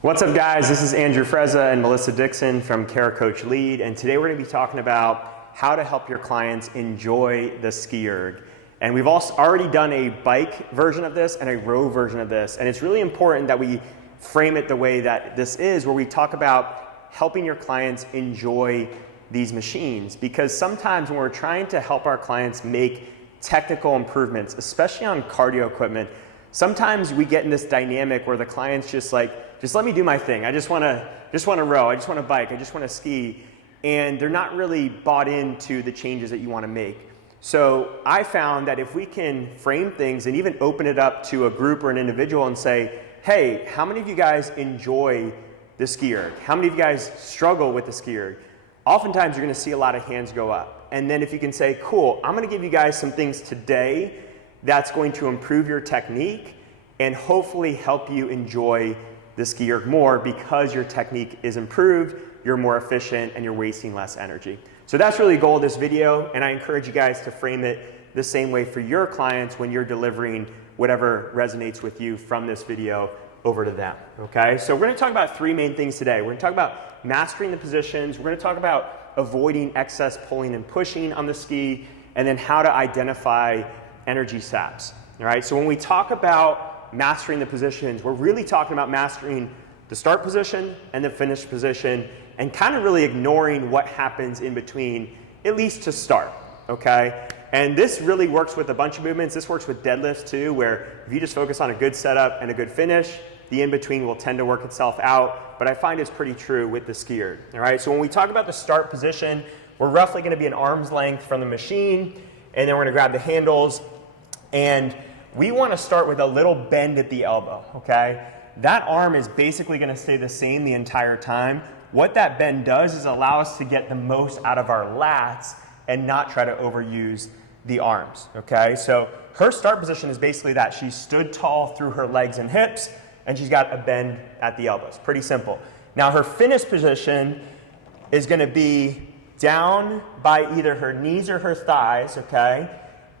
What's up, guys? This is Andrew Frezza and Melissa Dixon from Care Coach Lead, and today we're going to be talking about how to help your clients enjoy the ski erg. And we've also already done a bike version of this and a row version of this, and it's really important that we frame it the way that this is, where we talk about helping your clients enjoy these machines, because sometimes when we're trying to help our clients make technical improvements, especially on cardio equipment, sometimes we get in this dynamic where the client's just like, just let me do my thing. I just want to row. I just want to bike. I just want to ski. And they're not really bought into the changes that you want to make. So I found that if we can frame things and even open it up to a group or an individual and say, hey, how many of you guys enjoy the ski erg? How many of you guys struggle with the ski erg? Oftentimes you're going to see a lot of hands go up. And then if you can say, cool, I'm going to give you guys some things today that's going to improve your technique and hopefully help you enjoy the ski erg more because your technique is improved, you're more efficient, and you're wasting less energy. So that's really the goal of this video, and I encourage you guys to frame it the same way for your clients when you're delivering whatever resonates with you from this video over to them, okay? So we're gonna talk about three main things today. We're gonna talk about mastering the positions, we're gonna talk about avoiding excess pulling and pushing on the ski, and then how to identify energy saps, all right? So when we talk about mastering the positions, we're really talking about mastering the start position and the finish position and kind of really ignoring what happens in between, at least to start, okay? And this really works with a bunch of movements. This works with deadlifts too, where if you just focus on a good setup and a good finish, the in-between will tend to work itself out, but I find it's pretty true with the ski erg, all right? So when we talk about the start position, we're roughly gonna be an arm's length from the machine, and then we're gonna grab the handles, and we want to start with a little bend at the elbow, okay? That arm is basically going to stay the same the entire time. What that bend does is allow us to get the most out of our lats and not try to overuse the arms, okay? So her start position is basically that. She stood tall through her legs and hips, and she's got a bend at the elbows. Pretty simple. Now her finish position is going to be down by either her knees or her thighs, okay?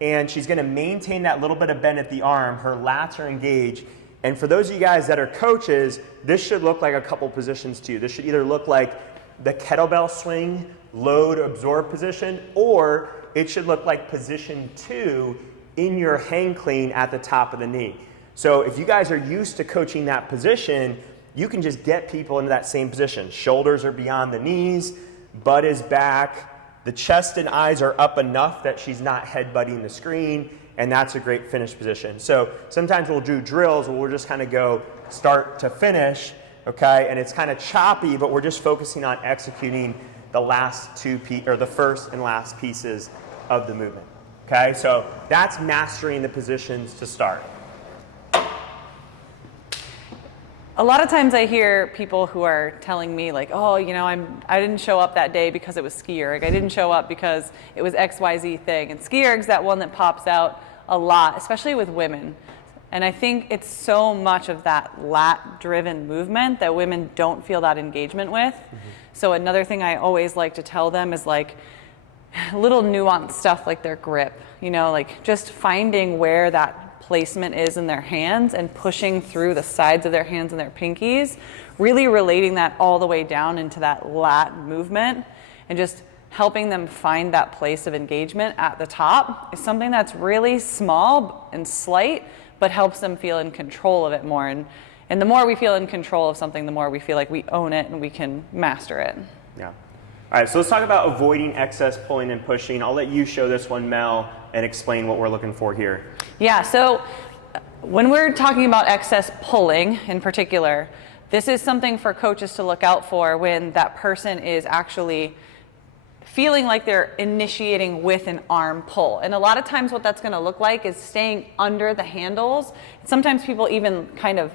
And she's going to maintain that little bit of bend at the arm. Her lats are engaged. And for those of you guys that are coaches, this should look like a couple positions too. This should either look like the kettlebell swing, load absorb position, or it should look like position 2 in your hang clean at the top of the knee. So if you guys are used to coaching that position, you can just get people into that same position. Shoulders are beyond the knees, butt is back, the chest and eyes are up enough that she's not headbutting the screen, and that's a great finish position. So sometimes we'll do drills where we'll just kind of go start to finish, okay? And it's kind of choppy, but we're just focusing on executing the the first and last pieces of the movement, okay? So that's mastering the positions to start. A lot of times I hear people who are telling me like, oh, you know, I didn't show up that day because it was ski erg. I didn't show up because it was XYZ thing. And ski erg's that one that pops out a lot, especially with women. And I think it's so much of that lat-driven movement that women don't feel that engagement with. Mm-hmm. So another thing I always like to tell them is like little nuanced stuff like their grip, you know, like just finding where that placement is in their hands and pushing through the sides of their hands and their pinkies, really relating that all the way down into that lat movement and just helping them find that place of engagement at the top is something that's really small and slight, but helps them feel in control of it more. And the more we feel in control of something, the more we feel like we own it and we can master it. Yeah. All right, so let's talk about avoiding excess pulling and pushing. I'll let you show this one, Mel, and explain what we're looking for here. Yeah, so when we're talking about excess pulling in particular, this is something for coaches to look out for when that person is actually feeling like they're initiating with an arm pull. And a lot of times what that's gonna look like is staying under the handles. Sometimes people even kind of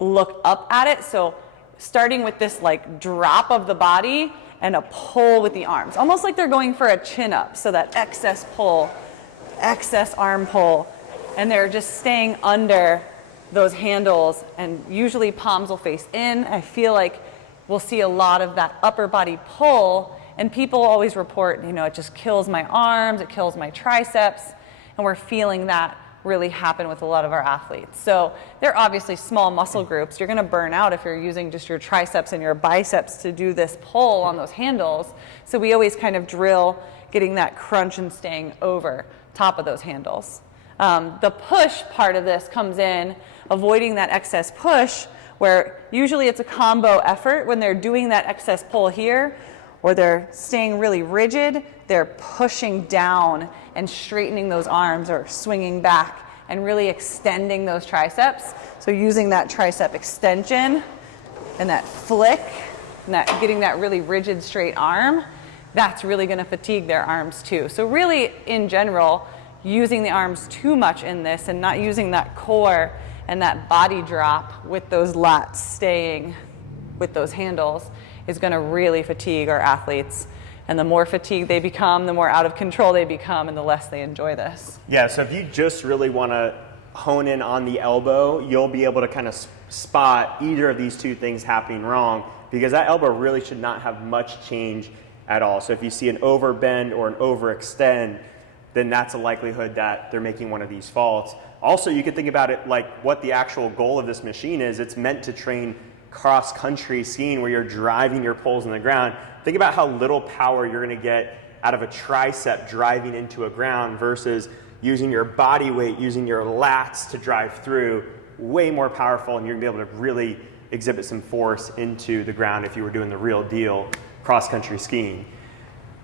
look up at it. So starting with this like drop of the body and a pull with the arms, almost like they're going for a chin up. So that excess pull, excess arm pull, and they're just staying under those handles, and usually palms will face in. I feel like we'll see a lot of that upper body pull, and people always report, you know, it just kills my arms, it kills my triceps, and we're feeling that really happen with a lot of our athletes. So they're obviously small muscle groups. You're going to burn out if you're using just your triceps and your biceps to do this pull on those handles. So we always kind of drill getting that crunch and staying over top of those handles. The push part of this comes in avoiding that excess push, where usually it's a combo effort when they're doing that excess pull here, or they're staying really rigid, they're pushing down and straightening those arms or swinging back and really extending those triceps. So using that tricep extension and that flick and that getting that really rigid straight arm, that's really going to fatigue their arms too. So really in general, using the arms too much in this and not using that core and that body drop with those lats staying with those handles is going to really fatigue our athletes. And the more fatigued they become, the more out of control they become, and the less they enjoy this. Yeah, so if you just really want to hone in on the elbow, you'll be able to kind of spot either of these two things happening wrong, because that elbow really should not have much change at all. So if you see an overbend or an overextend, then that's a likelihood that they're making one of these faults. Also, you could think about it like what the actual goal of this machine is. It's meant to train cross-country skiing where you're driving your poles in the ground. Think about how little power you're going to get out of a tricep driving into a ground versus using your body weight, using your lats to drive through. Way more powerful, and you're going to be able to really exhibit some force into the ground if you were doing the real deal cross-country skiing.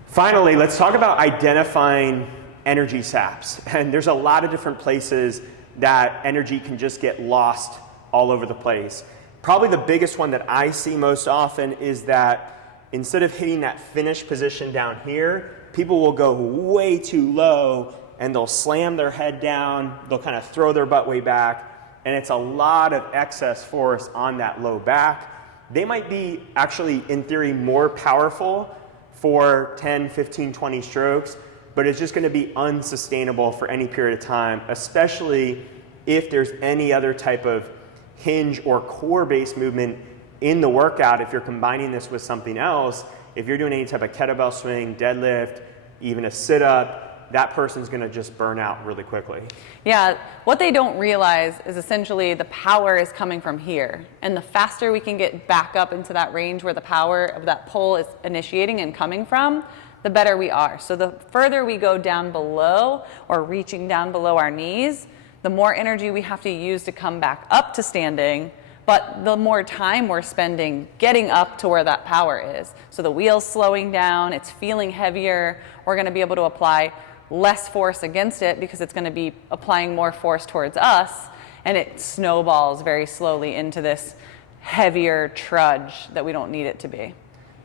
Finally, let's talk about identifying energy saps. And there's a lot of different places that energy can just get lost all over the place. Probably the biggest one that I see most often is that instead of hitting that finish position down here, people will go way too low and they'll slam their head down, they'll kind of throw their butt way back, and it's a lot of excess force on that low back. They might be actually, in theory, more powerful for 10, 15, 20 strokes, but it's just going to be unsustainable for any period of time, especially if there's any other type of hinge or core-based movement in the workout. If you're combining this with something else, if you're doing any type of kettlebell swing, deadlift, even a sit-up, that person's going to just burn out really quickly. Yeah, what they don't realize is essentially the power is coming from here. And the faster we can get back up into that range where the power of that pull is initiating and coming from, the better we are. So the further we go down below or reaching down below our knees, the more energy we have to use to come back up to standing, but the more time we're spending getting up to where that power is. So the wheel's slowing down, it's feeling heavier, we're going to be able to apply less force against it because it's going to be applying more force towards us, and it snowballs very slowly into this heavier trudge that we don't need it to be.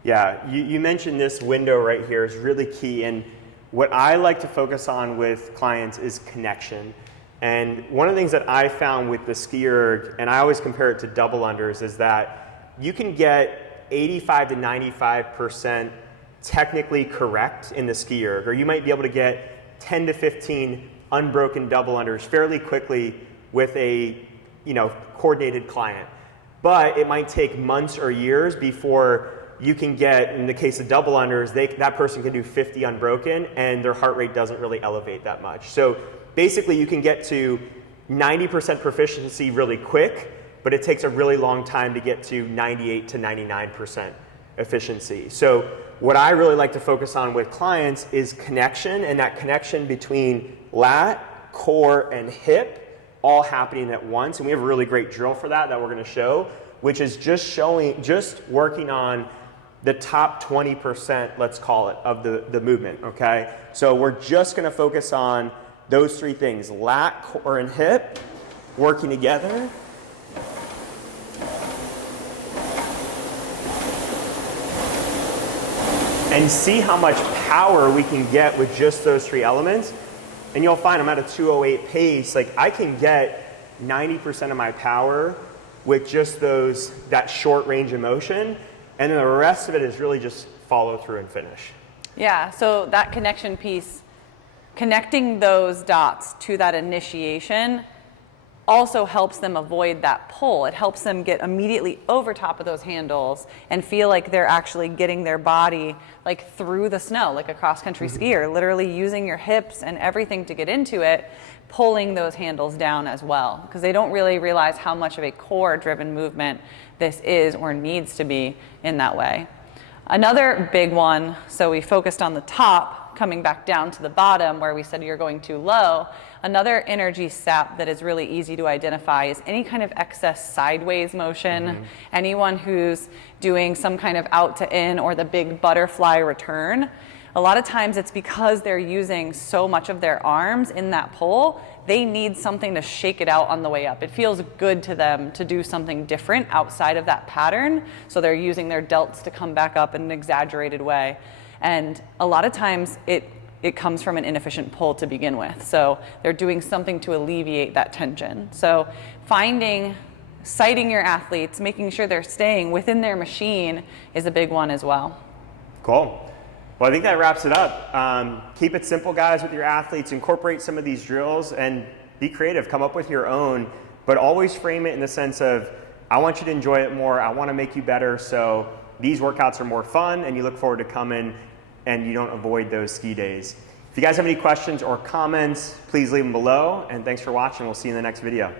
Yeah, you mentioned this window right here is really key, and what I like to focus on with clients is connection. And one of the things that I found with the Ski Erg, and I always compare it to double unders, is that you can get 85 to 95% technically correct in the Ski Erg, or you might be able to get 10 to 15 unbroken double unders fairly quickly with a coordinated client. But it might take months or years before you can get, in the case of double unders, that person can do 50 unbroken and their heart rate doesn't really elevate that much. So basically you can get to 90% proficiency really quick, but it takes a really long time to get to 98 to 99% efficiency. So what I really like to focus on with clients is connection, and that connection between lat, core, and hip all happening at once. And we have a really great drill for that we're going to show, which is just working on the top 20%, let's call it, of the movement, okay? So we're just going to focus on those three things: lat, core, and hip working together. And see how much power we can get with just those three elements. And you'll find I'm at a 2:08 pace. Like, I can get 90% of my power with just that short range of motion. And then the rest of it is really just follow through and finish. Yeah, so that connection piece, connecting those dots to that initiation also helps them avoid that pull. It helps them get immediately over top of those handles and feel like they're actually getting their body like through the snow, like a cross-country skier, literally using your hips and everything to get into it, pulling those handles down as well, because they don't really realize how much of a core-driven movement this is or needs to be in that way. Another big one, so we focused on the top, coming back down to the bottom where we said you're going too low. Another energy sap that is really easy to identify is any kind of excess sideways motion. Anyone who's doing some kind of out to in or the big butterfly return, a lot of times it's because they're using so much of their arms in that pull, they need something to shake it out on the way up. It feels good to them to do something different outside of that pattern, so they're using their delts to come back up in an exaggerated way. And a lot of times it comes from an inefficient pull to begin with. So they're doing something to alleviate that tension. So citing your athletes, making sure they're staying within their machine is a big one as well. Cool. Well, I think that wraps it up. Keep it simple, guys, with your athletes. Incorporate some of these drills and be creative. Come up with your own, but always frame it in the sense of, I want you to enjoy it more. I want to make you better. So these workouts are more fun and you look forward to coming and you don't avoid those ski days. If you guys have any questions or comments, please leave them below. And thanks for watching. We'll see you in the next video.